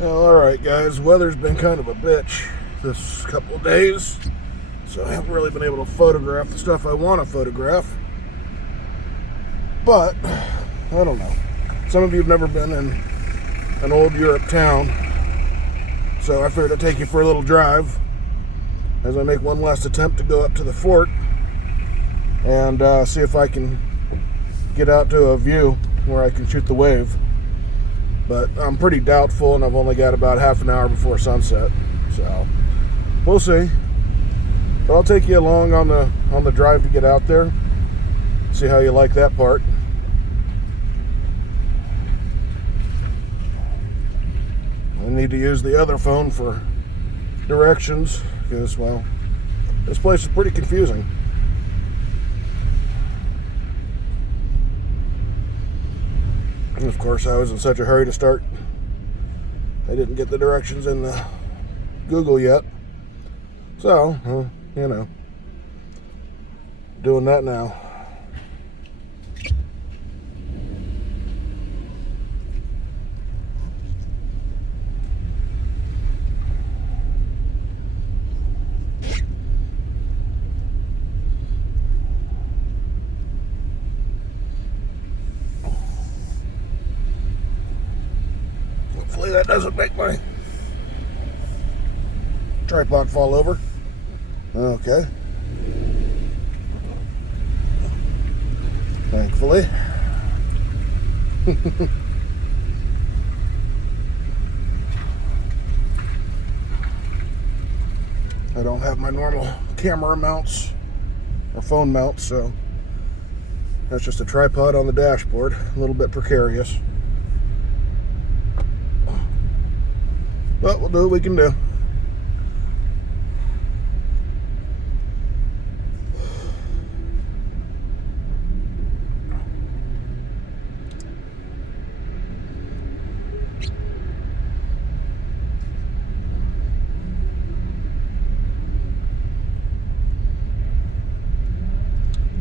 Well, alright guys, weather's been kind of a bitch this couple of days, so I haven't really been able to photograph the stuff I want to photograph. But, I don't know. Some of you have never been in an old Europe town, so I figured I'd take you for a little drive as I make one last attempt to go up to the fort and see if I can get out to a view where I can shoot the wave. But I'm pretty doubtful, and I've only got about half an hour before sunset, so we'll see. But I'll take you along on the drive to get out there, see how you like that part. I need to use the other phone for directions because, well, this place is pretty confusing. And of course, I was in such a hurry to start, I didn't get the directions in the Google yet. So, you know, doing that now. Hopefully that doesn't make my tripod fall over. Okay. Thankfully. I don't have my normal camera mounts or phone mounts, so that's just a tripod on the dashboard. A little bit precarious. But we'll do what we can do.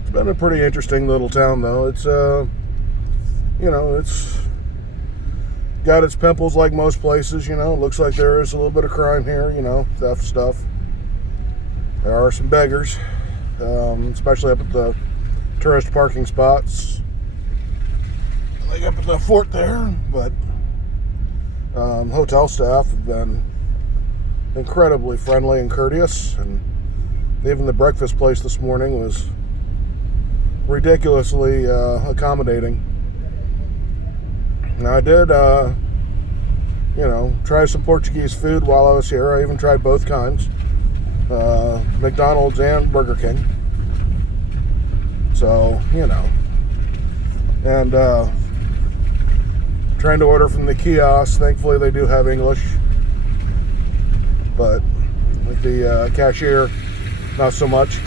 It's been a pretty interesting little town, though. It's, you know, it's got its pimples like most places, you know. Looks like there is a little bit of crime here, you know, theft stuff. There are some beggars, especially up at the tourist parking spots. Like up at the fort there, but hotel staff have been incredibly friendly and courteous, and even the breakfast place this morning was ridiculously accommodating. Now I did, you know, try some Portuguese food while I was here. I even tried both kinds, McDonald's and Burger King. So, you know, and trying to order from the kiosk. Thankfully, they do have English, but with the cashier, not so much.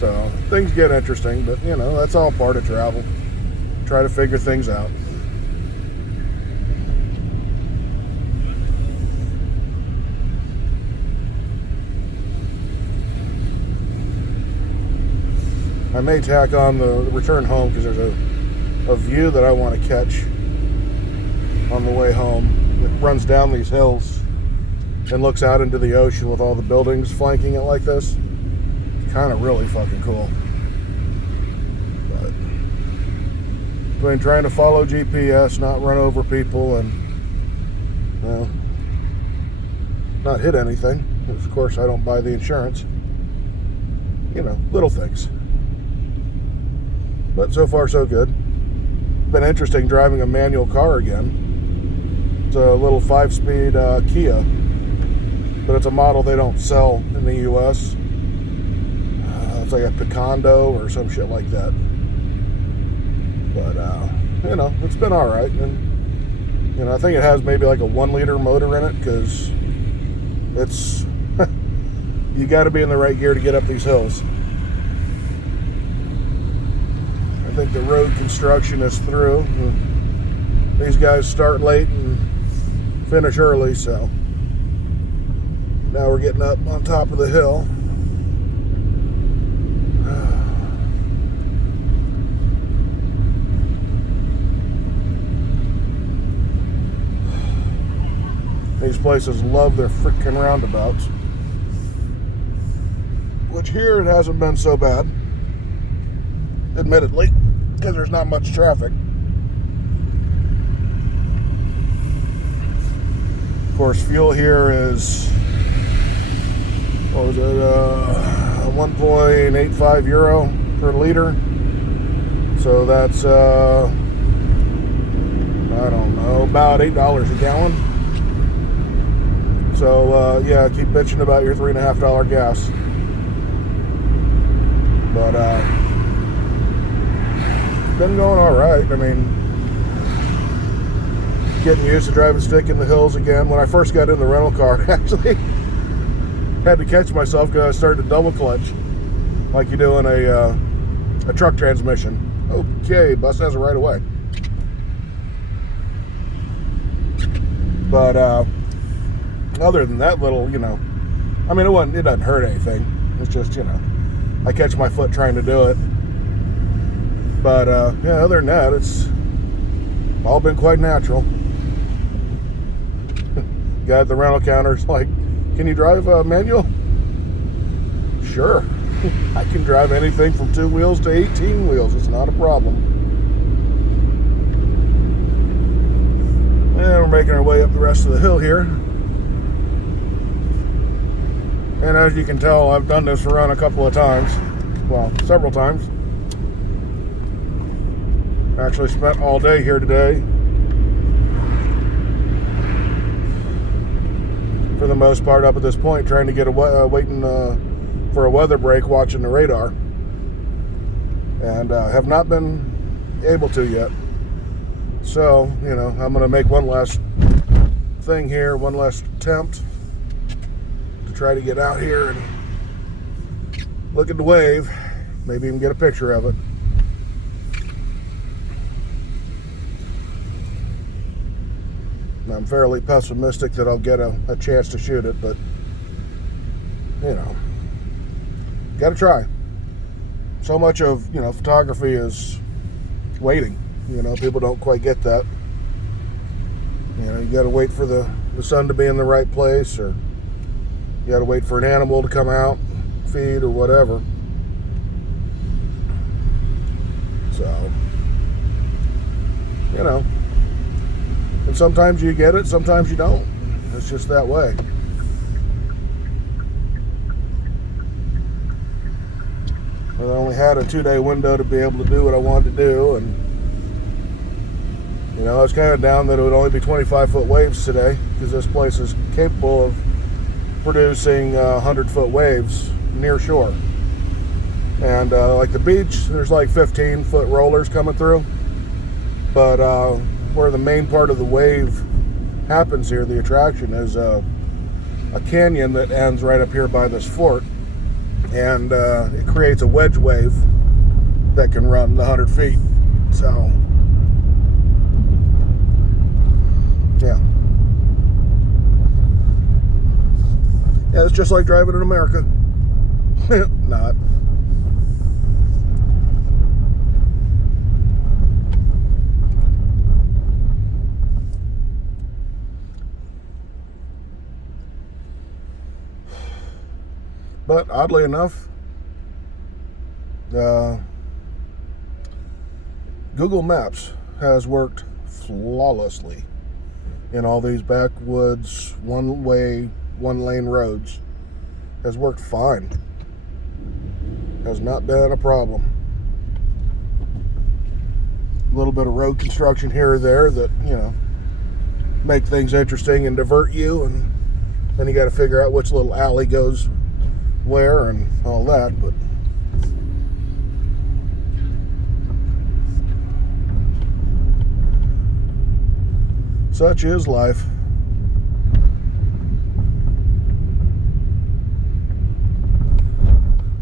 So things get interesting, but you know, that's all part of travel. Try to figure things out. I may tack on the return home because there's a view that I want to catch on the way home. It runs down these hills and looks out into the ocean with all the buildings flanking it like this. It's kind of really fucking cool. But between trying to follow GPS, not run over people, and well, not hit anything, because of course I don't buy the insurance. You know, little things. But so far so good. Been interesting driving a manual car again. It's a little 5-speed Kia, but it's a model they don't sell in the US. It's like a Picondo or some shit like that. But you know, it's been all right. And you know, I think it has maybe like a 1-liter motor in it, because it's you got to be in the right gear to get up these hills. I think the road construction is through. These guys start late and finish early, so now we're getting up on top of the hill. These places love their freaking roundabouts. Which here it hasn't been so bad, admittedly, because there's not much traffic. Of course, fuel here is, what was it, 1.85 euro per liter. So that's, I don't know, about $8 a gallon. So, yeah, keep bitching about your $3.50 gas. But, it's been going all right. I mean, getting used to driving stick in the hills again. When I first got in the rental car, actually, had to catch myself because I started to double clutch like you do in a truck transmission. Okay, bus has it right away. But other than that little, you know, I mean, it doesn't hurt anything. It's just, you know, I catch my foot trying to do it. But yeah, other than that, it's all been quite natural. Guy at the rental counter's like, "Can you drive manual?" Sure. I can drive anything from 2 wheels to 18 wheels. It's not a problem. And we're making our way up the rest of the hill here. And as you can tell, I've done this run a couple of times. Well, several times. Actually spent all day here today. For the most part, up at this point, trying to get waiting for a weather break, watching the radar, and have not been able to yet. So, you know, I'm going to make one last thing here, one last attempt to try to get out here and look at the wave, maybe even get a picture of it. I'm fairly pessimistic that I'll get a chance to shoot it, but, you know, gotta try. So much of, you know, photography is waiting. You know, people don't quite get that. You know, you gotta wait for the sun to be in the right place, or you gotta wait for an animal to come out, feed, or whatever. So, you know, and sometimes you get it, sometimes you don't. It's just that way. But I only had a 2-day window to be able to do what I wanted to do, and, you know, I was kind of down that it would only be 25-foot waves today, because this place is capable of producing 100-foot waves near shore. And like the beach, there's like 15-foot rollers coming through, but where the main part of the wave happens here, the attraction, is a canyon that ends right up here by this fort, and it creates a wedge wave that can run 100 feet. So, yeah. Yeah, it's just like driving in America. Not. But oddly enough, Google Maps has worked flawlessly in all these backwoods, one-way, one-lane roads. Has worked fine. Has not been a problem. A little bit of road construction here or there that, you know, make things interesting and divert you, and then you got to figure out which little alley goes where and all that, but such is life.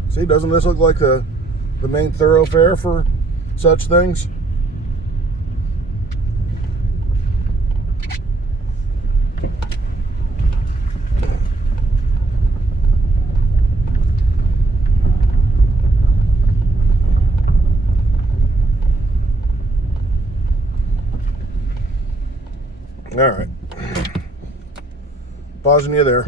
See, doesn't this look like the main thoroughfare for such things? All right. pausing you there.